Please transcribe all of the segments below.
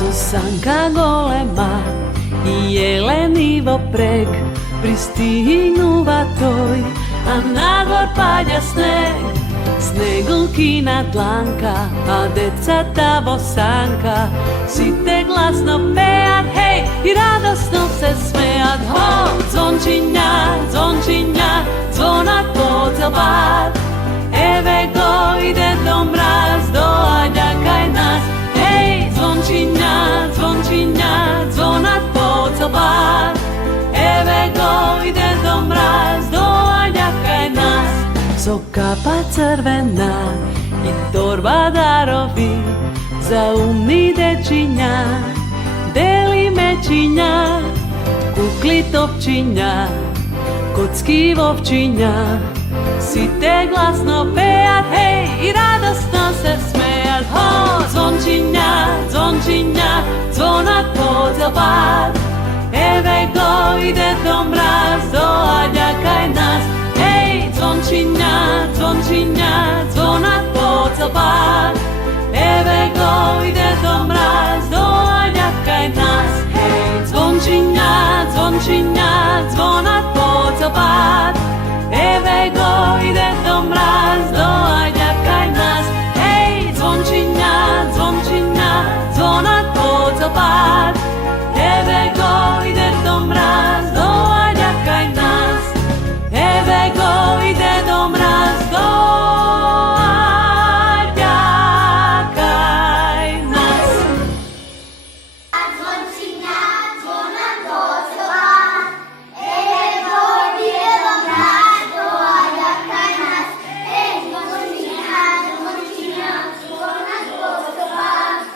Sanka golema i jeleni vopreg pristignuva toj, a nagor padja sneg. Snegulkina dlanka, a deca ta bosanka, site glasno pejat, hej, i radosno se smejat. Ho, zvončinja, zvončinja, zvonat podzal bát. Eve go ide do mraz, doľaďa kaj nás. Hej, zvončinja, zvončinja, zvonat podzal bát. Eve go ide do mraz, doľaďa kaj nás. Sokapa crvená i torba darovi za umný dečinja, deli mečinja, kukli topčinja, kocky vovčinja. Site glasno pejat, hej, i radosno se smejat. Ho, zvončinja, zvončinja, zvonat podzal bát. Eve go ide do mraz, doľaďa kaj nás. Hej, zvončinja, zvončinja, zvonat podzal bát. Eve go ide do mraz, doľaďa kaj nás. Hej, zvončinja, zvončinja, zvonat podzal bát. Eve go ide do mraz, doľaďa kaj nás. Hej, zvončinja, zvončinja, zvonat podzal bát. Eve go ide do mraz, doľaďa kaj nás. Eve go ide do mraz, doľaďa kaj nás. A zvončinja, zvonat podzal bát. Eve go ide do mraz, doľaďa kaj nás. Hej, zvončinja, zvončinja, zvonat podzal bát.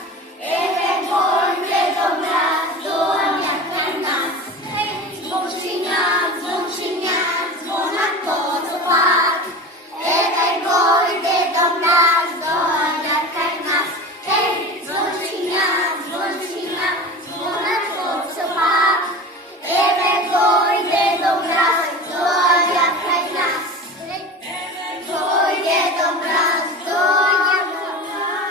Eve go ide do mraz, doľaďa kaj nás. Hej, zvončinja, zvončinja, zvonat podzal bát. Eve go ide do mraz, doľaďa kaj nás. Hej, zvončinja, zvončinja, zvonat podzal bát. Eve go ide do mraz, doľaďa kaj nás. Eve go ide do mraz, doľaďa kaj nás.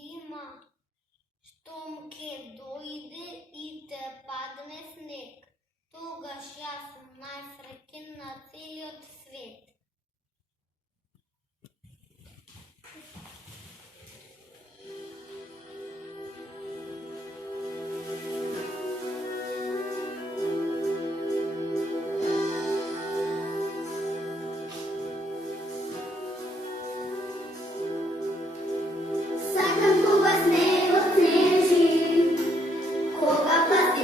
Zima, štomke dojde i te padne sneg. Тогаш јас сум најсреќен на целиот свет. Сакам кога снегот снежи, кога пати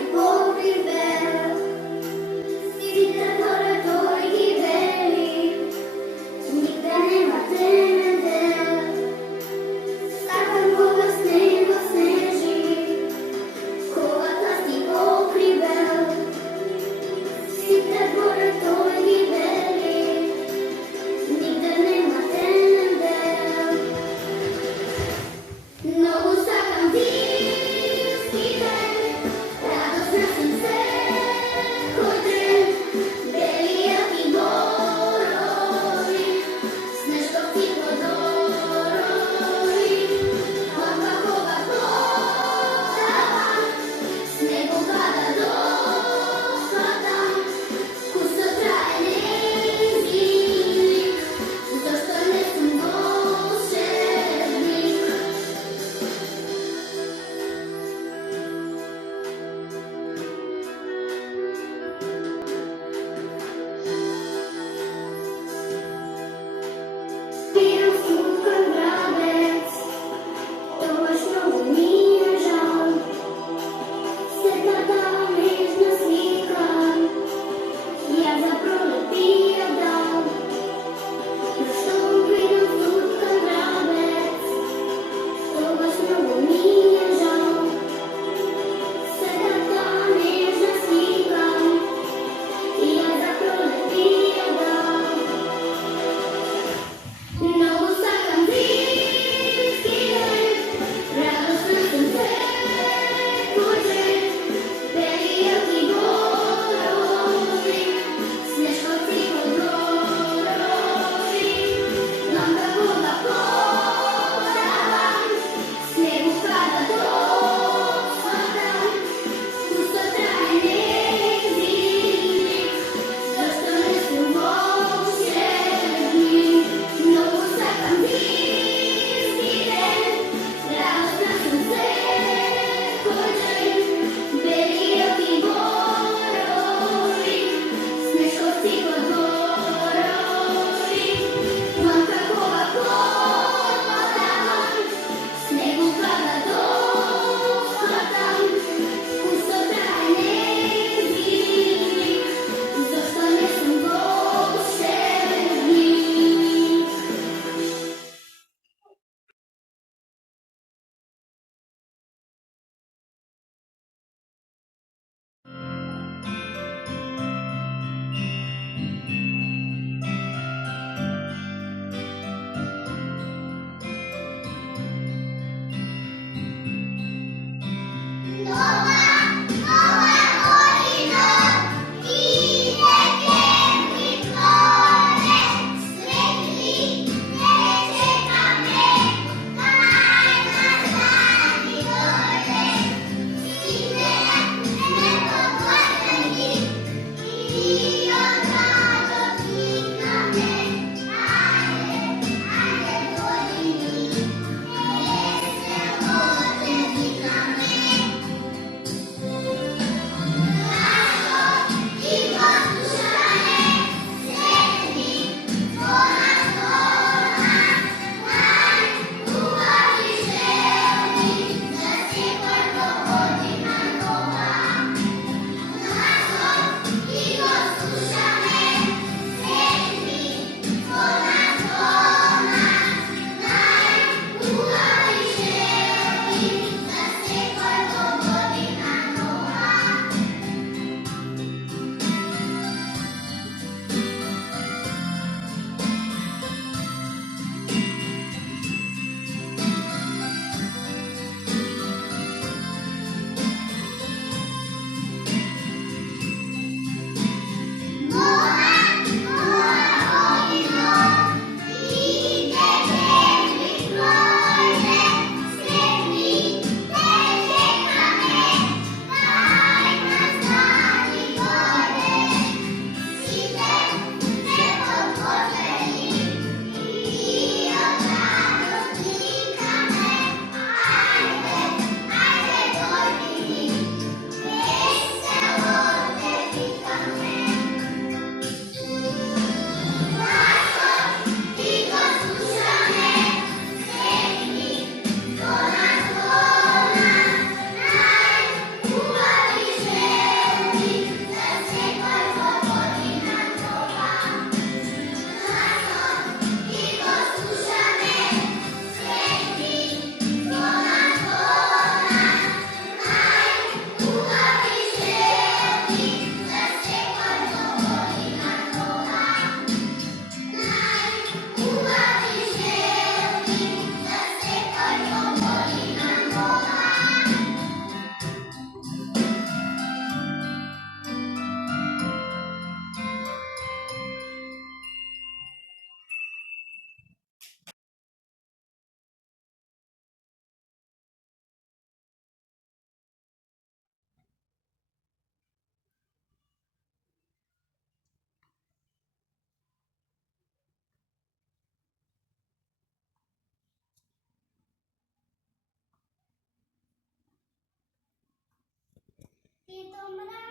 Ти до мрак